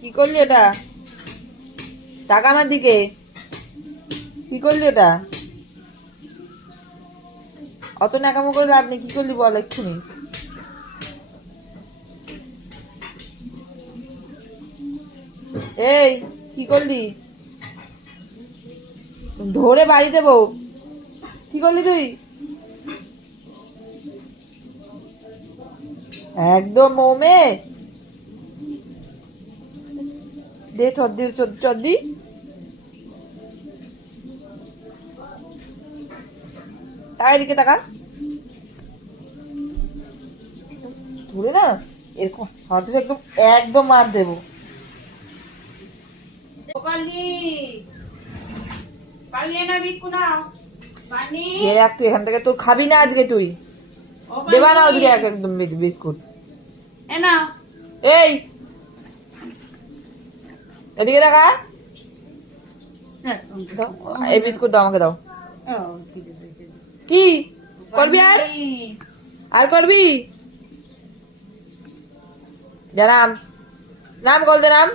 কি করলি এটা? টাকা আমার দিকে। কি করলি এটা? অত নাকামো করে লাভ নেই। কি করলি বল এক্ষুনি। এই কি করলি? ধরে বাড়ি দেবো। কি করলি তুই? একদম মোমে দে, চদ্দি চদ্দি। তাকা এদিকে তাকা। ধরে না এরকম হাত ধরে একদম একদম মার দেবো। রাখ তুই এখান থেকে, তোর খাবি না আজকে তুই। দেবা না আজকে একদম বিস্কুট। এই এদিকে দেখা। এই বিস্কুট দাও, আমাকে দাও। কি করবি আর? আর করবি? যা নাম, নাম বল দে নাম।